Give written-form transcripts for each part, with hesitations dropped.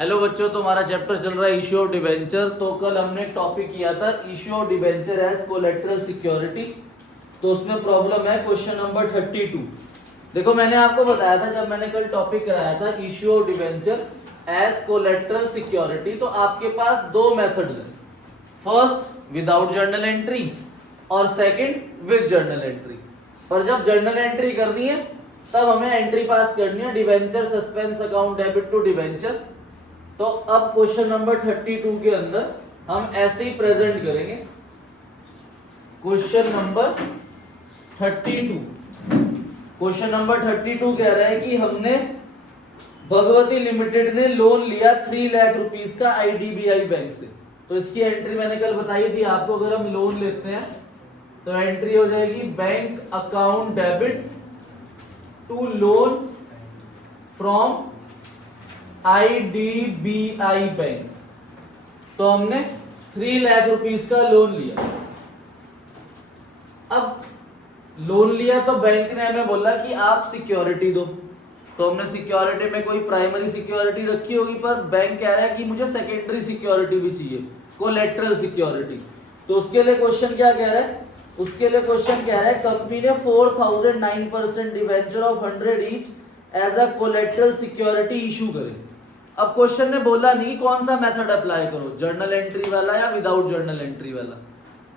Hello बच्चों, तुम्हारा chapter चल रहा है इश्यू ऑफ डिबेंचर। तो कल हमने टॉपिक किया था issue of debenture as collateral security. तो उसमें प्रॉब्लम है क्वेश्चन नंबर 32। देखो, मैंने आपको बताया था जब मैंने कल टॉपिक कराया था issue of debenture as collateral security, तो आपके पास दो मेथड्स हैं। फर्स्ट विदाउट जर्नल एंट्री और सेकंड विद जर्नल एंट्री। पर जब जर्नल एंट्री करनी है तब हमें एंट्री पास करनी है debenture suspense account debit to debenture. तो अब क्वेश्चन नंबर 32 के अंदर हम ऐसे ही प्रेजेंट करेंगे। क्वेश्चन नंबर 32 कह रहा है कि हमने भगवती लिमिटेड ने लोन लिया 3 लाख रुपीस का आईडीबीआई बैंक से। तो इसकी एंट्री मैंने कल बताई थी आपको। अगर हम लोन लेते हैं तो एंट्री हो जाएगी bank account debit to loan from IDBI bank. तो हमने 3 लाख रुपीस का लोन लिया। अब लोन लिया तो बैंक ने हमें बोला कि आप सिक्योरिटी दो। तो हमने सिक्योरिटी में कोई प्राइमरी सिक्योरिटी रखी होगी, पर बैंक कह रहा है कि मुझे सेकेंडरी सिक्योरिटी भी चाहिए, कोलेटरल सिक्योरिटी। तो उसके लिए क्वेश्चन क्या कह रहा है? उसके लिए क्वेश्चन कह रहा है कंपनी ने 4009% debenture of 100 each as a collateral security issue करे। अब क्वेश्चन ने बोला नहीं कौन सा मेथड अप्लाई करो, जर्नल एंट्री वाला या विदाउट जर्नल एंट्री वाला।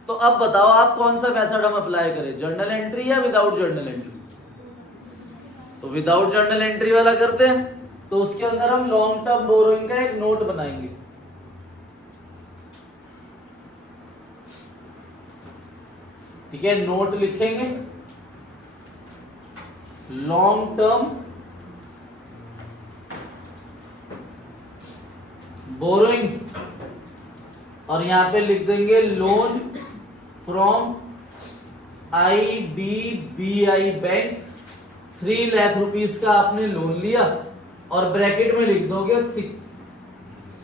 तो अब बताओ आप कौन सा मेथड हम अप्लाई करें, जर्नल एंट्री या विदाउट जर्नल एंट्री? तो विदाउट जर्नल एंट्री वाला करते हैं। तो उसके अंदर हम लॉन्ग टर्म बोरोइंग का एक नोट बनाएंगे। ठीक है, नोट लिखेंगे लॉन्ग टर्म बोरोइंग्स और यहां पे लिख देंगे loan from IDBI bank. 3 lakh rupees का आपने लोन लिया और ब्रैकेट में लिख दोगे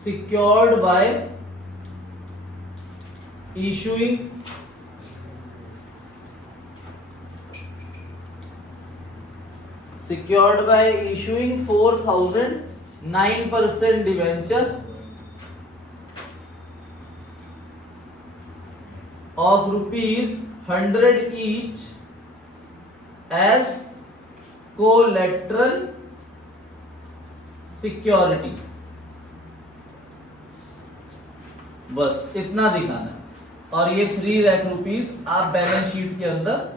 secured by issuing secured by issuing 4009% debenture of ₹100 each as collateral security। बस इतना दिखाना है। और ये 3 लाख रुपीस आप बैलेंस शीट के अंदर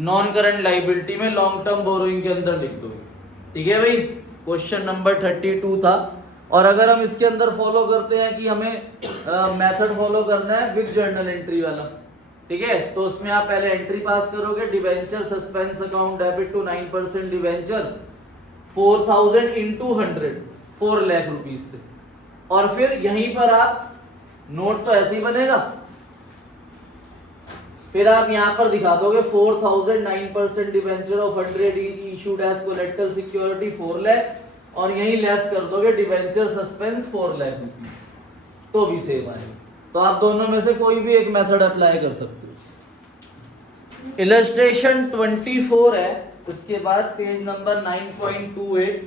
नॉन करंट लाइबिलिटी में लॉन्ग टर्म बोरोइंग के अंदर लिख दोगे। ठीक है भाई, क्वेश्चन नंबर 32 था। और अगर हम इसके अंदर फॉलो करते हैं कि हमें मेथड फॉलो करना है विद जर्नल एंट्री वाला, ठीक है, तो उसमें आप पहले एंट्री पास करोगे debenture suspense account debit to 9% debenture 4000 into 100 4 lakh rupees से। और फिर यहीं पर आप नोट तो ऐसे ही बनेगा, फिर आप यहां पर दिखा दोगे 4009% debenture of 100 issued as collateral security 4 lakh और यहीं लेस कर दोगे डिवेंचर सस्पेंस 4 लाख रुपीस, तो भी सेम आएगा। तो आप दोनों में से कोई भी एक मेथड अप्लाई कर सकते हो। इलस्ट्रेशन 24 है, इसके बाद पेज नंबर 9.28।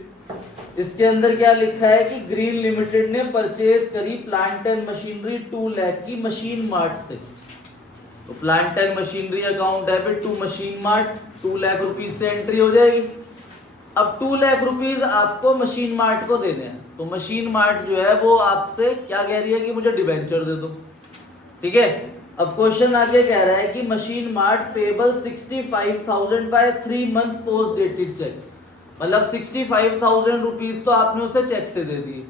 इसके अंदर क्या लिखा है कि ग्रीन लिमिटेड ने परचेज करी प्लांट एंड मशीनरी 2 लाख की मशीन मार्ट से। तो plant and machinery account debit to machine mart 2 lakh rupees से एंट्री हो जाएगी। अब 2 लाख रुपीस आपको मशीन मार्ट को देने हैं। तो मशीन मार्ट जो है वो आपसे क्या कह रही है कि मुझे डिबेंचर दे दो। ठीक है, अब क्वेश्चन आगे कह रहा है कि machine mart payable 65,000 by 3 month post dated cheque. मतलब 65,000 रुपीस तो आपने उसे चेक से दे दिए।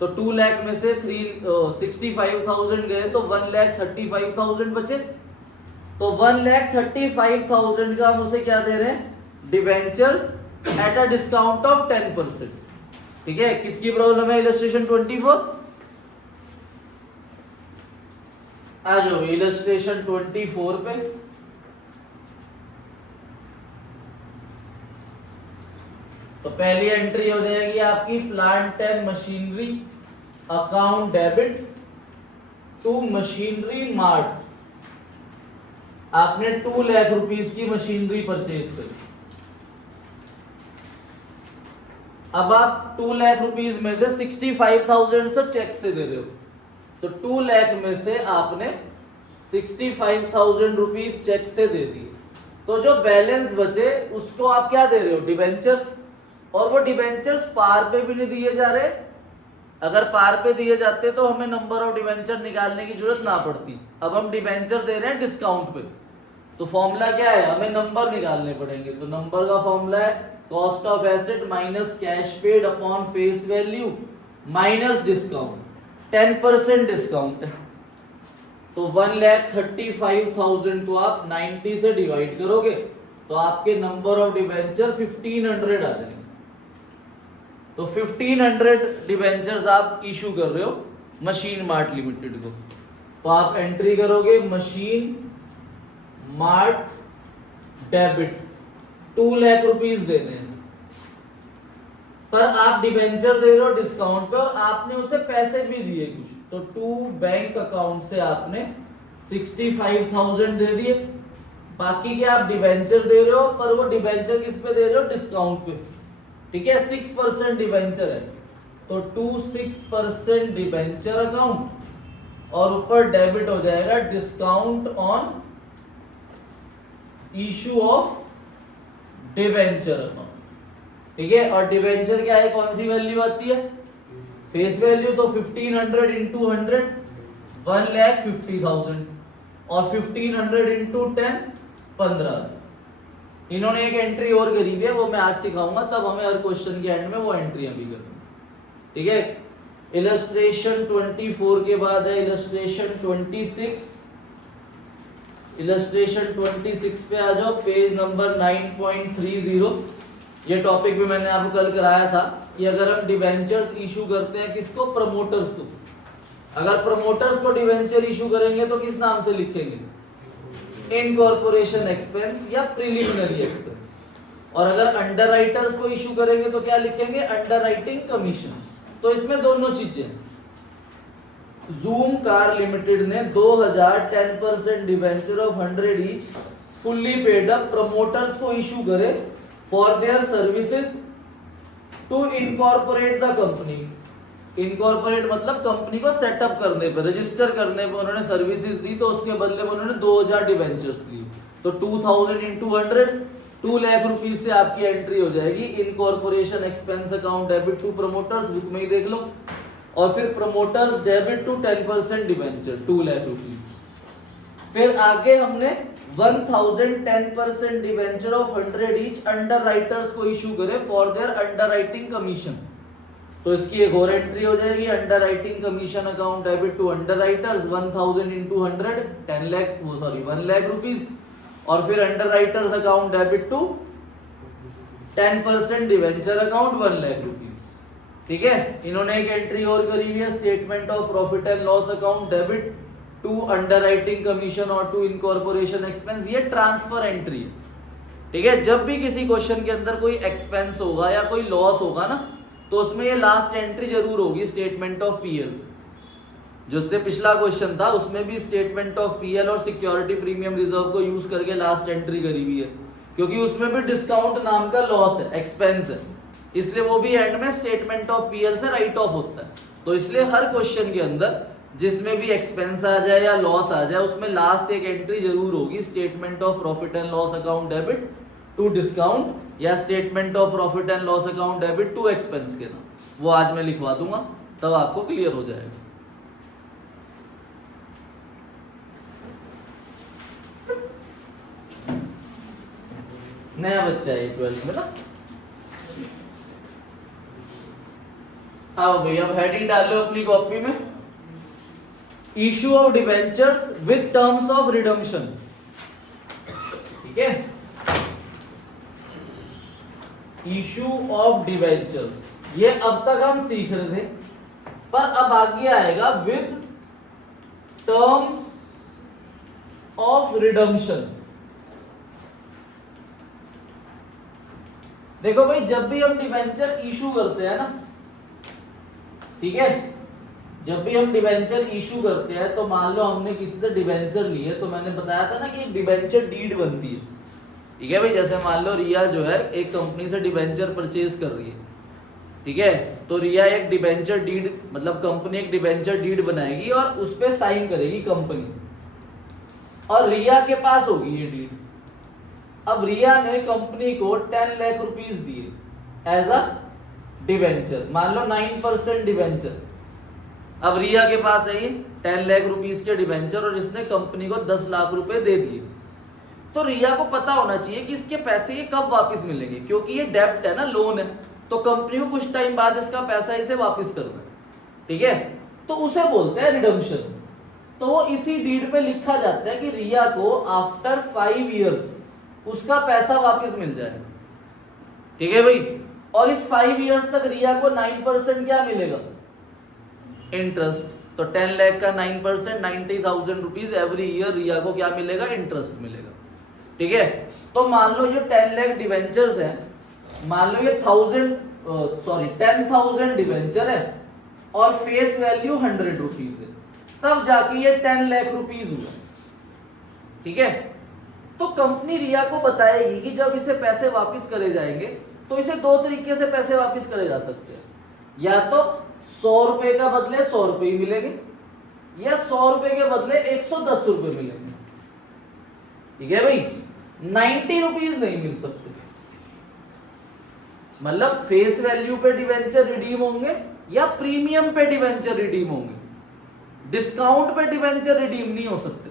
तो 2 लाख में से 65,000 गए तो 1,35,000 बचे। तो 1,35,000 का हम उसे क्या दे रहे हैं, debentures at a discount of 10%। ठीक है, किसकी प्रॉब्लम है? इलस्ट्रेशन 24। आ जाओ इलस्ट्रेशन 24 पे। तो पहली एंट्री हो जाएगी आपकी plant and machinery account debit to machinery mart. आपने 2 लाख रुपीस की मशीनरी परचेज करी। अब आप 2 लाख रुपीस में से 65,000 से चेक से दे रहे हो, तो 2 लाख में से आपने 65,000 रुपीस चेक से दे दिए, तो जो बैलेंस बचे उसको आप क्या दे रहे हो, डिबेंचर्स। और वो डिबेंचर्स पार पे भी नहीं दिए जा रहे, अगर पार पे दिए जाते तो हमें नंबर ऑफ डिबेंचर निकालने की जरूरत ना पड़ती। अब हम डिबेंचर दे रहे हैं डिस्काउंट पे, तो फॉर्मूला क्या है, हमें नंबर निकालने पड़ेंगे। तो नंबर का फॉर्मूला है cost of asset minus cash paid upon face value minus discount. 10% discount है, तो 1,35,000 को आप 90 से डिवाइड करोगे तो आपके नंबर ऑफ डिबेंचर 1500 आ जाएंगे। तो 1500 डिबेंचर्स आप इशू कर रहे हो मशीन मार्ट लिमिटेड को, तो आप एंट्री करोगे machine mart debit 2 lakh rupees देने हैं, पर आप डिबेंचर दे रहे हो डिस्काउंट पे और आपने उसे पैसे भी दिए कुछ, तो 2 बैंक अकाउंट से आपने 65,000 दे दिए, बाकी के आप डिबेंचर दे रहे हो, पर वो डिबेंचर किस पे दे रहे हो, डिस्काउंट पे। ठीक है, 6% डिबेंचर है, तो 6% डिबेंचर अकाउंट और ऊपर डेबिट हो जाएगा discount on issue of debenture account. ठीक है, और डिबेंचर क्या है, कौन सी वैल्यू आती है, फेस वैल्यू, तो 1500 इंटू 100 1,50,000 और 1500 इंटू 10 15,000। इन्होंने एक एंट्री और करी है, वो मैं आज सिखाऊंगा, तब हमें हर क्वेश्चन के एंड में वो एंट्रियां भी करनी। ठीक है, इलस्ट्रेशन 24 के बाद है इलस्ट्रेशन 26। इलस्ट्रेशन 26 पे आ जाओ, पेज नंबर 9.30। ये टॉपिक भी मैंने आपको कल कराया था कि अगर हम डिबेंचर्स इशू करते हैं किसको, प्रमोटर्स को, अगर प्रमोटर्स को डिबेंचर इशू करेंगे तो किस नाम से लिखेंगे, इनकॉर्पोरेशन एक्सपेंस या प्रिलिमिनरी एक्सपेंस, और अगर अंडरराइटर्स को इशू करेंगे तो क्या लिखेंगे, अंडरराइटिंग कमीशन। तो इसमें दोनों चीजें, जूम कार लिमिटेड ने 2000 10% debenture of 100 each fully paid up promoters को इशू करे for their services to incorporate the company. Incorporate मतलब कंपनी को सेटअप करने पे, रजिस्टर करने पे उन्होंने सर्विसेज दी, तो उसके बदले में उन्होंने 2000 डिबेंचर्स दी, तो 2000 इंटू 100 2 लाख रुपीस से आपकी एंट्री हो जाएगी incorporation expense account debit to promoters, book में ही देख लो, और फिर promoters debit to 10% debenture 2 lakh rupees. फिर आगे हमने 1010% डिबेंचर ऑफ 100 ईच अंडरराइटर्स को इशू करे फॉर देयर अंडरराइटिंग कमीशन, तो इसकी एक और एंट्री हो जाएगी underwriting commission account debit to underwriters 1000 into 100 1 lakh rupees, और फिर underwriters account debit to 10% debenture account 1 lakh rupees. ठीक है, इन्होंने एक एंट्री और करी हुई है statement of profit and loss account debit to underwriting commission और टू इनकॉर्पोरेशन एक्सपेंस, ये ट्रांसफर एंट्री है। ठीक है, जब भी किसी क्वेश्चन के अंदर कोई एक्सपेंस होगा या कोई लॉस होगा ना, तो उसमें ये लास्ट एंट्री जरूर होगी स्टेटमेंट ऑफ पीएल से। जो उससे पिछला क्वेश्चन था उसमें भी स्टेटमेंट ऑफ पीएल और सिक्योरिटी प्रीमियम रिजर्व को यूज करके लास्ट एंट्री करी हुई है, क्योंकि उसमें भी डिस्काउंट नाम का लॉस है, एक्सपेंस है, इसलिए वो भी एंड में स्टेटमेंट ऑफ पीएल से राइट ऑफ होता है। तो इसलिए हर क्वेश्चन के अंदर जिसमें भी एक्सपेंस आ जाए या लॉस आ जाए उसमें लास्ट एक एंट्री जरूर होगी statement of profit and loss account debit to discount या statement of profit and loss account debit to expense के नाम, वो आज मैं लिखवा दूंगा, तब आपको क्लियर हो जाएगा। नया बच्चा है 12th में ना, आओ भाई अब हेडिंग डाल लो अपनी कॉपी में, issue of debentures with terms of redemption. ठीक है, इशू ऑफ डिबेंचर्स, ये अब तक हम सीख रहे थे, पर अब आगे आएगा विद टर्म्स ऑफ रिडम्पशन। देखो भाई, जब भी हम डिबेंचर इशू करते हैं ना, ठीक है, जब भी हम डिबेंचर इशू करते हैं तो मान लो हमने किसी से डिबेंचर लिए, तो मैंने बताया था ना कि डिबेंचर डीड बनती है। ठीक है भाई, जैसे मान लो रिया जो है एक कंपनी से डिबेंचर परचेज कर रही है, ठीक है। तो रिया एक डिबेंचर डीड, मतलब कंपनी एक डिबेंचर डीड बनाएगी और उस पे साइन करेगी कंपनी, और रिया के पास होगी ये डीड। अब रिया ने कंपनी को 10 लाख रुपीस दिए एज अ डिबेंचर, मान लो 9% डिबेंचर। अब रिया के पास है ये 10 लाख रुपीस के डिबेंचर और इसने कंपनी को 10 लाख रुपए दे दिए। तो रिया को पता होना चाहिए कि इसके पैसे ये कब वापस मिलेंगे, क्योंकि ये डेब्ट है ना, लोन है, तो कंपनी को कुछ टाइम बाद इसका पैसा इसे वापस करना है। ठीक है, तो उसे बोलते हैं रिडम्पशन। तो वो इसी डीड पे लिखा जाता है कि रिया को आफ्टर 5 इयर्स उसका पैसा वापस मिल जाएगा। ठीक है भाई, और इस 5 इयर्स तक रिया को 9% क्या मिलेगा, इंटरेस्ट। तो 10 लाख का 9% 90,000 रुपीज एवरी ईयर रिया को क्या मिलेगा, इंटरेस्ट मिलेगा। ठीक है, तो मान लो ये 10 लाख डिवेंचर्स हैं, मान लो ये 10,000 डिवेंचर है और फेस वैल्यू 100 रुपीज है, तब जाके ये 10 लाख रुपीज हुआ। ठीक है, तो कंपनी रिया को बताएगी कि जब इसे पैसे वापस करे जाएंगे तो इसे दो तरीके से पैसे वापस करे जा सकते हैं, या तो 100 रुपए का बदले 100 रुपए ही मिलेंगे, या 100 रुपए के बदले 110 रुपए मिलेंगे। ठीक है भाई, 90 रुपीज नहीं मिल सकते। मतलब फेस वैल्यू पे डिवेंचर रिडीम होंगे या प्रीमियम पे डिवेंचर रिडीम होंगे, डिस्काउंट पे डिवेंचर रिडीम नहीं हो सकते।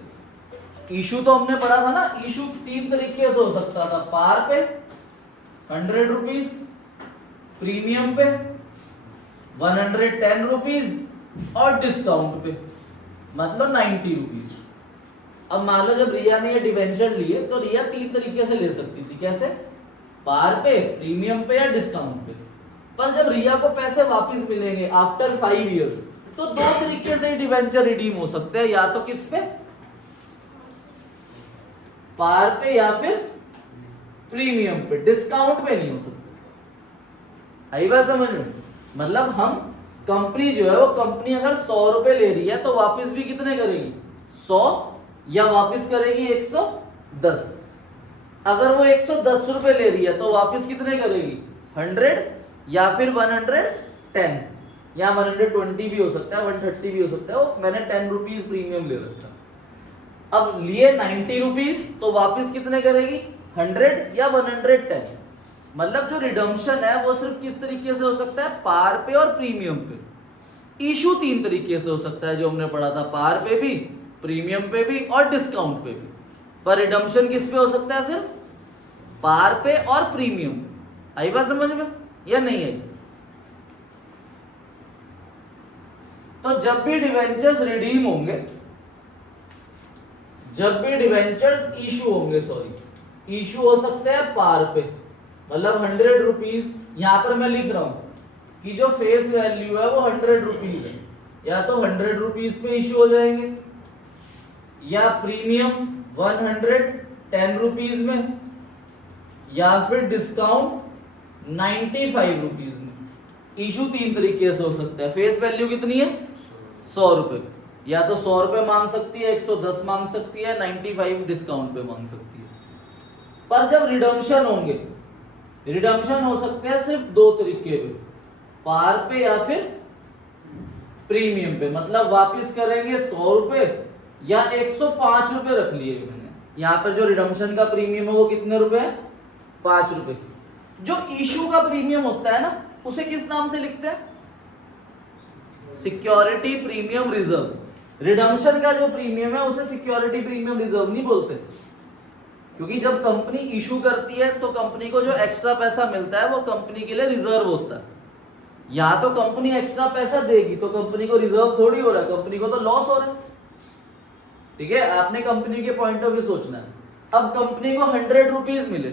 इशू तो हमने पढ़ा था ना, इशू 3 तरीके से हो सकता था, पार पे 100 रुपीज, प्रीमियम पे 110 रुपीज और डिस्काउंट पे मतलब 90 रुपीज। अब मान लो जब रिया ने ये डिवेंचर लिए तो रिया 3 तरीके से ले सकती थी, कैसे, पार पे, प्रीमियम पे या डिस्काउंट पे। पर जब रिया को पैसे वापस मिलेंगे आफ्टर 5 इयर्स तो 2 तरीके से डिवेंचर रिडीम हो सकते हैं, या तो किस पे, पार पे या फिर प्रीमियम पे, डिस्काउंट पे नहीं हो सकते। आई बात समझ में। मतलब हम कंपनी जो है वो कंपनी अगर 100 रुपए ले रही है तो वापस भी कितने करेगी, 100, या वापस करेगी 110। अगर वो 110 रुपए ले रही है तो वापस कितने करेगी, 100 या फिर 110, या 120 भी हो सकता है, 130 भी हो सकता है। वो मैंने 10 रुपीज प्रीमियम ले रखा। अब लिए 90 रुपीज तो वापस कितने करेगी, 100 या 110। मतलब जो रिडम्पशन है वो सिर्फ किस तरीके से हो सकता है, पार पे और प्रीमियम पे। इशू 3 तरीके से हो सकता है जो हमने पढ़ा था, पार पे भी, प्रीमियम पे भी और डिस्काउंट पे भी। पर रिडम्पशन किस पे हो सकता है, सिर्फ पार पे और प्रीमियम। आई बात समझ में या नहीं आई। तो जब भी डिवेंचर्स रिडीम होंगे, जब भी डिवेंचर्स इशू होंगे, सॉरी इशू हो सकते हैं पार पे, मतलब 100 रुपीज। यहां पर मैं लिख रहा हूं कि जो फेस वैल्यू है वो 100 रुपीज है, या तो 100 रुपीज पे इशू हो जाएंगे, या प्रीमियम 110 रुपीज में, या फिर डिस्काउंट 95 रुपीज में। इशू 3 तरीके से हो सकता है। फेस वैल्यू कितनी है, 100 रुपए, या तो 100 रुपए मांग सकती है, 110 मांग सकती है, 95 डिस्काउंट पे मांग सकती है। पर जब रिडम्पशन होंगे, रिडम्पशन हो सकते हैं सिर्फ 2 तरीके पे, पार पे या फिर प्रीमियम पे। मतलब वापस करेंगे 100 रुपए या 105 रुपए रख लिए मैंने। यहां पर जो रिडम्पशन का प्रीमियम है वो कितने रुपए है, 5 रुपए। जो इशू का प्रीमियम होता है ना, उसे किस नाम से लिखते हैं, सिक्योरिटी प्रीमियम रिजर्व। रिडम्पशन का जो प्रीमियम है उसे सिक्योरिटी प्रीमियम रिजर्व नहीं बोलते, क्योंकि जब कंपनी इशू करती है तो कंपनी को जो एक्स्ट्रा पैसा मिलता है वो कंपनी के लिए रिजर्व होता है। यहां तो कंपनी एक्स्ट्रा पैसा देगी तो कंपनी को रिजर्व थोड़ी हो रहा है, कंपनी को तो लॉस हो रहा है। ठीक है, आपने कंपनी के पॉइंट ऑफ व्यू सोचना है। अब कंपनी को 100 रुपीज मिले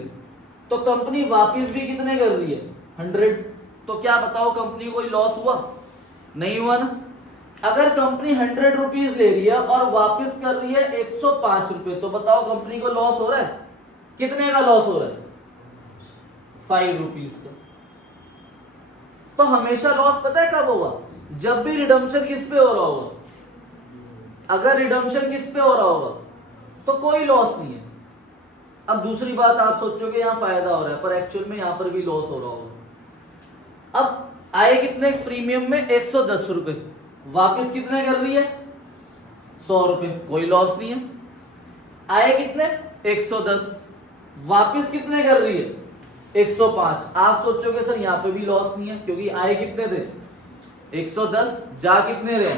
तो कंपनी वापिस भी कितने कर रही है, 100। तो क्या बताओ, कंपनी को कोई लॉस हुआ, नहीं हुआ ना। अगर कंपनी 100 रुपीज ले रही है और वापस कर रही है 105 रुपए, तो बताओ कंपनी को लॉस हो रहा है, कितने का लॉस हो रहा है, 5 रुपीज का। तो हमेशा लॉस पता है कब होगा, जब भी रिडम्पशन किस पे हो रहा होगा। अगर रिडम्पशन किस पे हो रहा होगा तो कोई लॉस नहीं है। अब दूसरी बात, आप सोचोगे यहां फायदा हो रहा है, पर एक्चुअल में यहां पर भी लॉस हो रहा होगा। अब आए कितने प्रीमियम में 110 रुपए, वापस कितने कर रही है 100 रुपए, कोई लॉस नहीं है। आए कितने 110, वापस कितने कर रही है 105। आप सोचोगे सर यहाँ पे भी लॉस नहीं है क्योंकि आए कितने थे 110, जा कितने रहे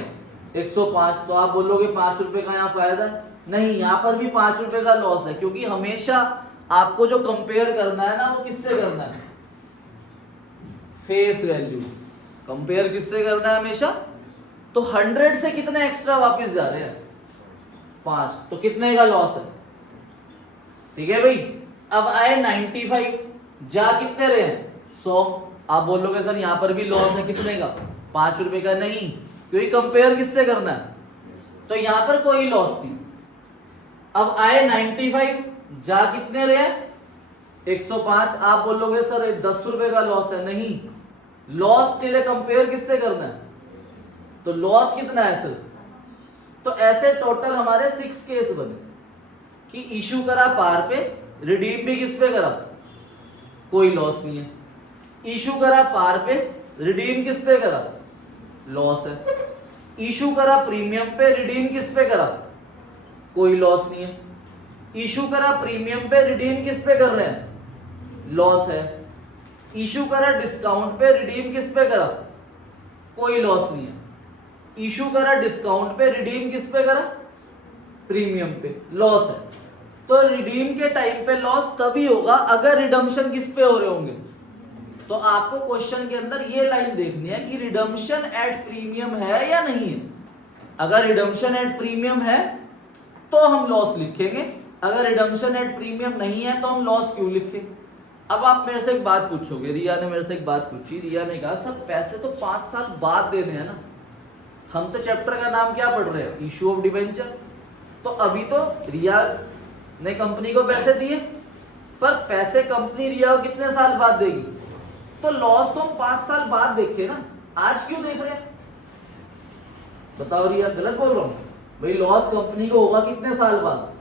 105, तो आप बोलोगे 5 रुपए का यहाँ फायदा नहीं, यहाँ पर भी 5 रुपए का लॉस है क्योंकि हमेशा आपको जो कंपेयर करना है ना वो किससे करना है, फेस वैल्यू। कंपेयर किससे करना है हमेशा, तो 100 से कितने एक्स्ट्रा वापस जा रहे हैं 5, तो कितने का लॉस है, ठीक है भाई। अब आए 95, जा कितने रहे 100, आप बोलोगे सर यहां पर भी लॉस है कितने का 5 रुपए का, नहीं क्योंकि कंपेयर किससे करना है, तो यहां पर कोई लॉस नहीं। अब आए 95, जा कितने रहे 105, आप बोलोगे सर 10 रुपए का लॉस है, नहीं लॉस के लिए कंपेयर किससे करना है, तो लॉस कितना है सर, तो ऐसे टोटल हमारे 6 केस बने कि इशू करा पार पे, रिडीम भी किस पे करा, कोई लॉस नहीं है। इशू करा पार पे, रिडीम किस पे करा, लॉस है। इशू करा प्रीमियम पे, रिडीम किस पे करा, कोई लॉस नहीं है। इशू करा प्रीमियम पे, रिडीम किस पे कर रहे हैं, लॉस है। इशू करा डिस्काउंट पे, रिडीम किस पे करा, कोई लॉस नहीं है। इशू करा डिस्काउंट पे, रिडीम किस पे करा, प्रीमियम पे, लॉस है। तो रिडीम के टाइम पे लॉस तभी होगा अगर रिडम्पशन किस पे हो रहे होंगे, तो आपको क्वेश्चन के अंदर ये लाइन देखनी है कि रिडम्पशन एट प्रीमियम है या नहीं है। अगर रिडम्पशन एट प्रीमियम है तो हम लॉस लिखेंगे, अगर रिडम्पशन एट प्रीमियम नहीं है तो हम लॉस क्यों लिखें। अब आप मेरे से एक बात पूछोगे, रिया ने मेरे से एक बात पूछी, रिया ने कहा सर पैसे तो 5 साल बाद देने हैं ना, हम तो चैप्टर का नाम क्या पढ़ रहे हैं, इशू ऑफ डिबेंचर, तो अभी तो रिया ने कंपनी को पैसे दिए, पर पैसे कंपनी रिया को कितने साल बाद देगी, तो लॉस तो हम 5 साल बाद देखे ना, आज क्यों देख रहे हैं, बताओ रिया, गलत बोल रहा हूं भाई। लॉस कंपनी को होगा कितने साल बाद,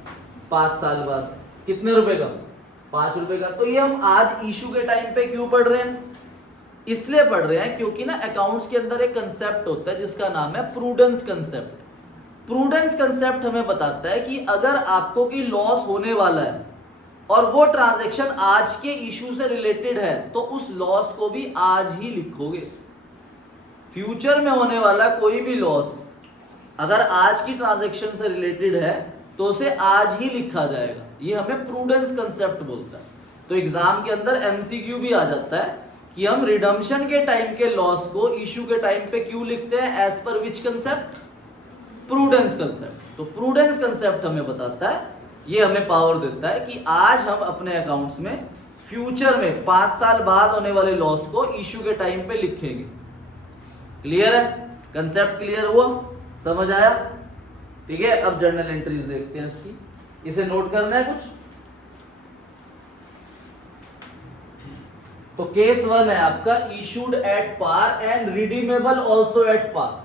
5 साल बाद, कितने रुपए का, 5 रुपए का। तो ये हम आज इशू के टाइम पे क्यों पढ़ रहे हैं, इसलिए पढ़ रहे हैं क्योंकि ना अकाउंट्स के अंदर एक कंसेप्ट होता है जिसका नाम है प्रूडेंस कंसेप्ट। प्रूडेंस कंसेप्ट हमें बताता है कि अगर आपको की लॉस होने वाला है और वो ट्रांजैक्शन आज के इशू से रिलेटेड है तो उस लॉस को भी आज ही लिखोगे। फ्यूचर में होने वाला कोई भी लॉस अगर आज की ट्रांजैक्शन से रिलेटेड है तो उसे आज ही लिखा जाएगा, ये हमें प्रूडेंस कंसेप्ट बोलता है। तो एग्जाम के अंदर एमसीक्यू भी आ जाता है कि हम रिडम्पशन के टाइम के लॉस को इशू के टाइम पे क्यों लिखते हैं, एज पर विच कंसेप्ट, प्रूडेंस कंसेप्ट। तो प्रूडेंस कंसेप्ट हमें बताता है, ये हमें पावर देता है कि आज हम अपने अकाउंट्स में फ्यूचर में 5 साल बाद होने वाले लॉस को इशू के टाइम पे लिखेंगे। क्लियर है, कंसेप्ट क्लियर हुआ, समझ आया, ठीक है। अब जर्नल एंट्रीज देखते हैं इसकी, इसे नोट करना है कुछ। तो केस 1 है आपका issued at par and redeemable also at par.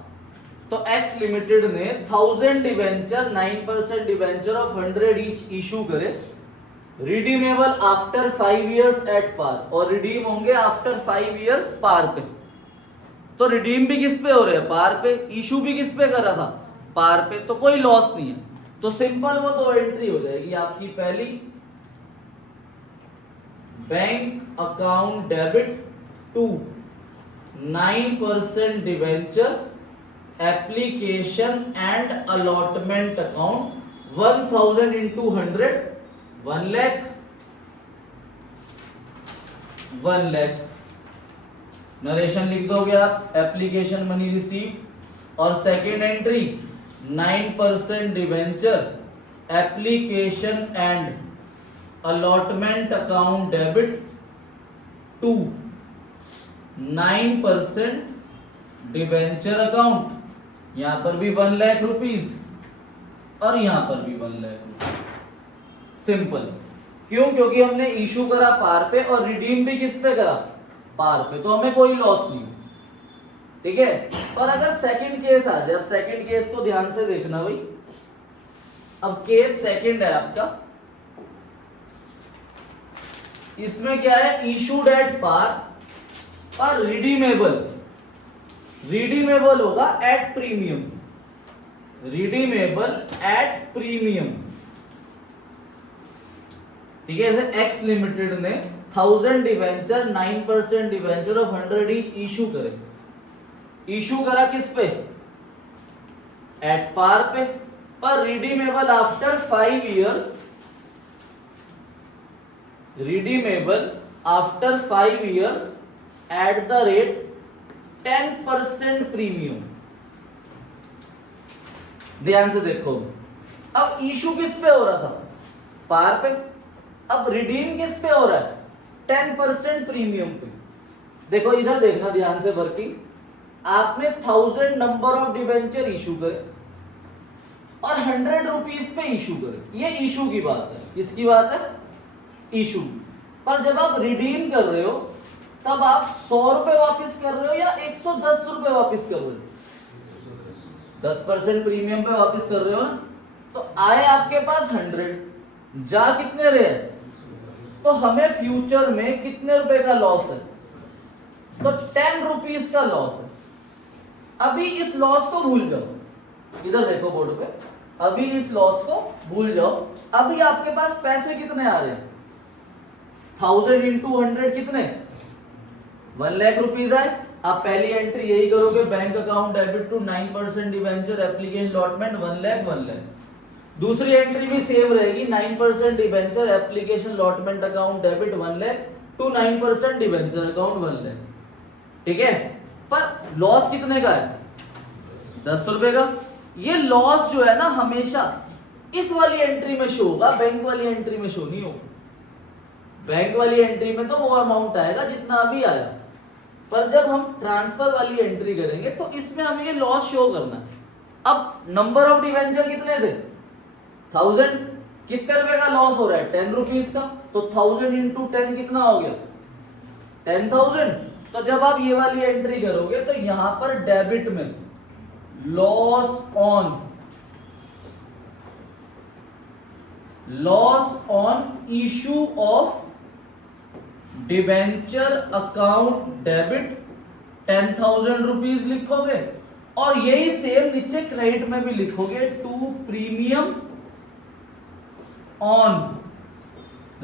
तो एक्स लिमिटेड ने 1000 debenture 9% debenture of 100 each issue करे, redeemable after 5 years at par, और रिडीम होंगे आफ्टर 5 इयर्स पार पे। तो रिडीम भी किस पे हो रहे हैं, पार पे, इशू भी किस पे कर रहा था, पार पे, तो कोई लॉस नहीं है। तो सिंपल वो 2 एंट्री हो जाएगी आपकी। पहली, bank account debit to 9% debenture application and allotment account 1000 into 100 1 lakh 1 lakh। Narration लिख दोगे आप, एप्लीकेशन मनी रिसीव। और second entry 9% debenture application and allotment account debit to 9% debenture account, यहां पर भी 1 लाख रुपीज और यहां पर भी 1 लाख रुपीज। सिंपल, क्यों, क्योंकि हमने इशू करा पार पे और रिडीम भी किस पे करा, पार पे, तो हमें कोई लॉस नहीं, ठीक है। और अगर सेकंड केस आ जाए, अब सेकंड केस को ध्यान से देखना भाई। अब केस सेकंड है आपका, इसमें क्या है, इशूड एट पार और रिडीमेबल रिडीमेबल होगा at premium, redeemable at premium. ठीक है, जैसे एक्स लिमिटेड ने 1000 डिवेंचर 9% डिवेंचर ऑफ 100 इशू करे, इशू करा किस पे, एट पार पे, पर redeemable after 5 years, redeemable after 5 years at the rate 10% premium. ध्यान से देखो, अब इशू किस पे हो रहा था, पार पे, अब रिडीम किस पे हो रहा है, 10% प्रीमियम पे। देखो इधर देखना ध्यान से वर्किंग, आपने 1000 नंबर ऑफ डिवेंचर इशू करे और 100 रुपीज पे इशू करे, ये इशू की बात है, किसकी बात है, इशू। पर जब आप रिडीम कर रहे हो तब आप 100 रुपए वापिस कर रहे हो या 110 रुपए वापिस कर रहे हो, 10% प्रीमियम पे वापिस कर रहे हो ना, तो आए आपके पास 100, जा कितने रहे, तो हमें फ्यूचर में कितने रुपए का लॉस है, तो 10 रुपीज का लॉस है। अभी इस लॉस को भूल जाओ, इधर देखो बोर्ड पे, अभी इस लॉस को भूल जाओ। अभी आपके पास पैसे कितने आ रहे हैं, 1000 इंटू 100 कितने, 1 लाख रुपीज आए। आप पहली एंट्री यही करोगे, bank account debit to 9% debenture application allotment 1 lakh 1 lakh. दूसरी एंट्री भी सेम रहेगी, 9% debenture application allotment account debit 1 lakh to 9% debenture account 1 lakh. ठीक है, पर लॉस कितने का है, 10 रुपए का। ये लॉस जो है ना हमेशा इस वाली एंट्री में शो होगा, बैंक वाली एंट्री में शो नहीं होगा। बैंक वाली एंट्री में तो वो अमाउंट आएगा जितना अभी आया, पर जब हम ट्रांसफर वाली एंट्री करेंगे तो इसमें हमें ये लॉस शो करना है। अब नंबर ऑफ डिवेंचर कितने थे, 1000, कितने रुपए का लॉस हो रहा है, 10 रुपीज का, तो 1000 इंटू 10 कितना हो गया, 10,000। तो जब आप ये वाली एंट्री करोगे तो यहां पर डेबिट में loss on issue of debenture account debit 10,000 rupees लिखोगे, और यही सेम नीचे क्रेडिट में भी लिखोगे, to premium on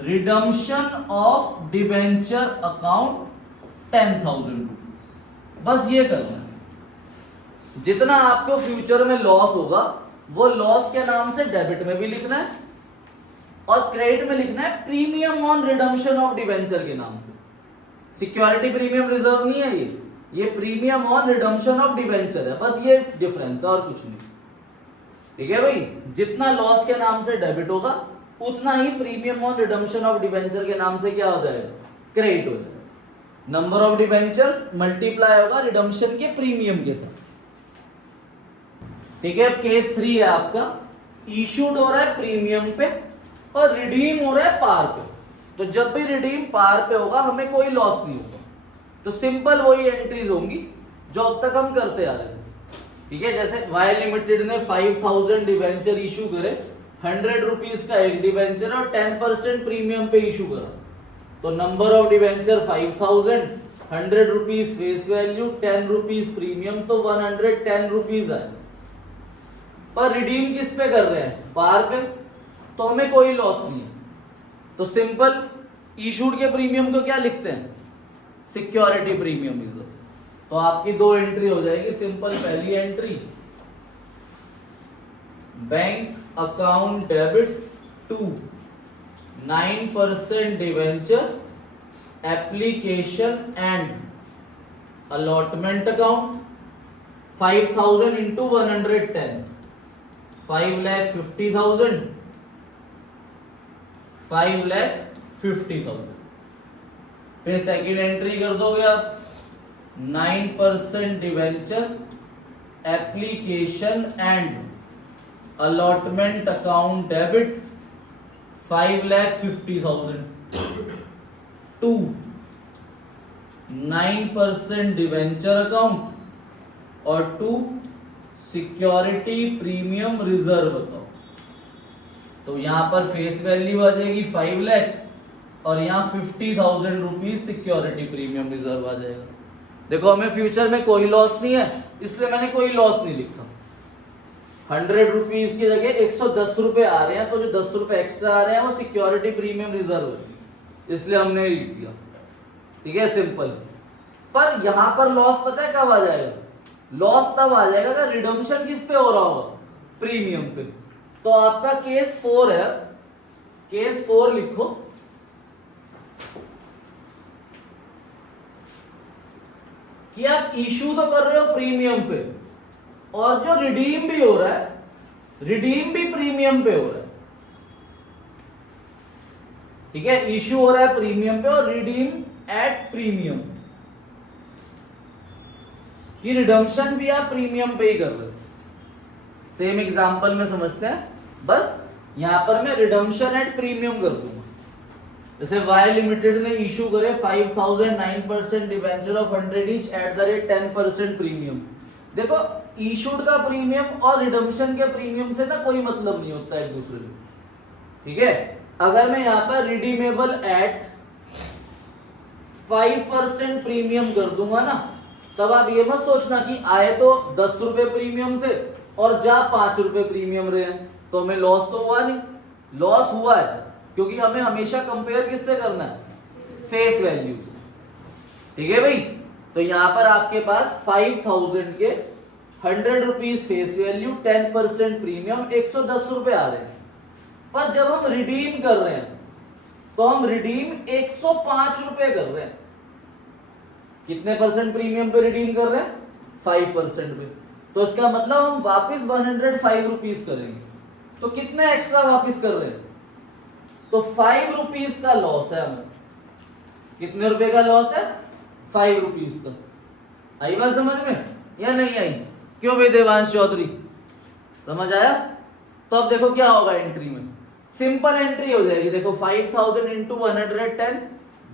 redemption of debenture account 10,000 rupees. बस ये करना है। जितना आपको फ्यूचर में लॉस होगा वो लॉस के नाम से डेबिट में भी लिखना है और क्रेडिट में लिखना है premium on redemption of debenture के नाम से। सिक्योरिटी प्रीमियम रिजर्व नहीं है ये premium on redemption of debenture है, बस ये डिफरेंस है और कुछ नहीं। ठीक है भाई, जितना लॉस के नाम से डेबिट होगा उतना ही premium on redemption of debenture के नाम से क्या हो जाएगा, क्रेडिट हो जाएगा। नंबर ऑफ डिवेंचर्स मल्टीप्लाई होगा रिडम्पशन के प्रीमियम के साथ। ठीक है, अब केस 3 है आपका, इशूड हो रहा है प्रीमियम पे और रिडीम हो रहा है पार पे। तो जब भी रिडीम पार पे होगा हमें कोई लॉस नहीं होगा, तो सिंपल वही एंट्रीज होंगी जो अब तक हम करते आ रहे हैं। ठीक है, जैसे वाई लिमिटेड ने 5000 डिवेंचर इशू करे, 100 रुपीज का एक डिवेंचर और 10% प्रीमियम पे इशू करा, तो number of debenture 5000, 100 rupees face value, 10 rupees premium, तो 110 रुपीज आए। पर रिडीम किस पे कर रहे हैं, पार पे, तो हमें कोई लॉस नहीं है। तो सिंपल इशूड के प्रीमियम को क्या लिखते हैं, सिक्योरिटी प्रीमियम रिजर्व। तो आपकी 2 एंट्री हो जाएगी सिंपल। पहली entry bank account debit to 9% debenture application and allotment account 5000 into 110, 5,50,000, 5,50,000। फिर सेकेंड एंट्री कर दोगे आप, 9% debenture application and allotment account debit 5,50,000 to 9% debenture account और to security premium reserve account. तो यहां पर फेस वैल्यू आ जाएगी 5 लाख और यहां 50,000 रुपीज सिक्योरिटी प्रीमियम रिजर्व आ जाएगा। देखो हमें फ्यूचर में कोई लॉस नहीं है, इसलिए मैंने कोई लॉस नहीं लिखा। 100 रुपीज की जगह 110 रुपए आ रहे हैं, तो जो 10 रुपए एक्स्ट्रा आ रहे हैं वो सिक्योरिटी प्रीमियम रिजर्व है, इसलिए हमने लिख दिया। ठीक है, सिंपल। पर यहां पर लॉस पता है कब आ जाएगा? लॉस तब आ जाएगा अगर रिडम्पशन किस पे हो रहा होगा? प्रीमियम पे। तो आपका केस 4 है, केस 4 लिखो। कि आप इशू तो कर रहे हो प्रीमियम पे, और जो रिडीम भी हो रहा है, रिडीम भी प्रीमियम पे हो रहा है। ठीक है, इशू हो रहा है प्रीमियम पे और रिडीम एट प्रीमियम, कि रिडम्पशन भी आप प्रीमियम पे ही कर रहे हो। सेम एग्जांपल में समझते हैं, बस यहां पर मैं रिडम्पशन एट प्रीमियम कर दूंगा। जैसे वाई लिमिटेड ने इशू करे 5000 9% debenture of 100 each at the rate 10% premium. देखो इशूड का प्रीमियम और रिडम्पशन के प्रीमियम से ना कोई मतलब नहीं होता एक दूसरे में। ठीक है, अगर मैं यहां पर रिडीमेबल एट 5% प्रीमियम कर दूंगा ना, तब आप ये मत सोचना कि आए तो 10 रुपए प्रीमियम थे और जा 5 रुपए प्रीमियम रहे हैं, तो हमें लॉस तो हुआ नहीं। लॉस हुआ है क्योंकि हमें हमेशा कंपेयर किससे करना है? Face value. ठीक है भाई, तो यहां पर आपके पास 5000 के 100 रुपीज फेस वैल्यू, 10% प्रीमियम, 110 रुपए आ रहे हैं। पर जब हम रिडीम कर रहे हैं तो हम रिडीम 105 रुपए कर रहे हैं। कितने परसेंट प्रीमियम पे रिडीम कर रहे हैं? 5% पे। तो इसका मतलब हम वापस 105 रुपीज करेंगे। तो कितने एक्स्ट्रा वापस कर रहे हैं? तो 5 रुपीज का लॉस है हमें। कितने रुपए का लॉस है? 5 रुपीज का। आई बात समझ में या नहीं आई? क्यों भाई देवांश चौधरी, समझ आया? तो अब देखो क्या होगा एंट्री में, सिंपल एंट्री हो जाएगी। देखो 5000 into 110,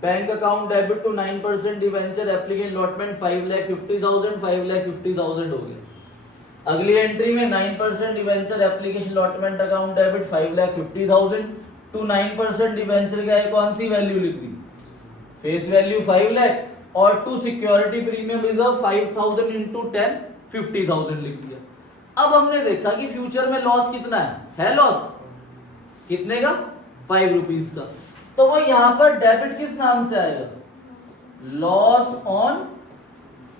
bank account debit to 9% debenture applicant allotment 5,50,000, 5,50,000 हो गए। अगली एंट्री में 9% debenture application allotment account debit 5,50,000 to 9% debenture का कौन सी वैल्यू लिख दी? फेस वैल्यू 5 लाख, और to security premium reserve 5000 into 10 50,000 लिख दिया। अब हमने देखा कि फ्यूचर में लॉस कितना है लॉस कितने का? 5 रुपीज का। तो वो यहां पर डेबिट किस नाम से आएगा? Loss on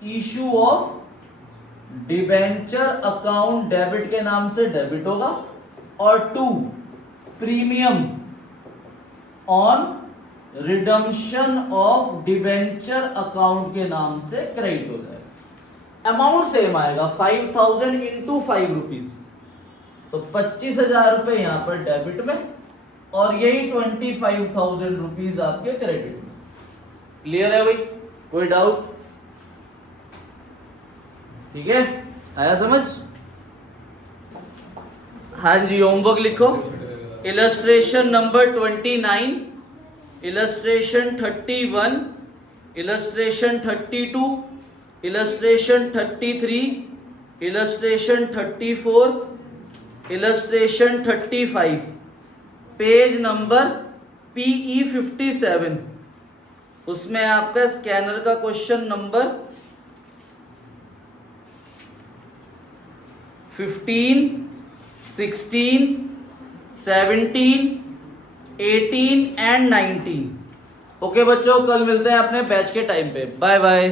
issue of debenture account debit के नाम से डेबिट होगा, और to premium on redemption of debenture account के नाम से क्रेडिट हो जाएगा। अमाउंट सेम आएगा 5000 इंटू 5 रुपीज, तो 25,000 रुपए यहां पर डेबिट में और यही 25,000 रुपीज आपके क्रेडिट में। क्लियर है भाई? कोई डाउट? ठीक है, आया समझ? हाँ जी, होमवर्क लिखो। Illustration number 29, illustration 31, illustration 32, illustration 33, illustration 34, illustration 35, page number PE 57, उसमें आपका स्कैनर का क्वेश्चन नंबर 15, 16, 17, 18 एंड 19। ओके बच्चों, कल मिलते हैं अपने बैच के टाइम पे। Bye bye.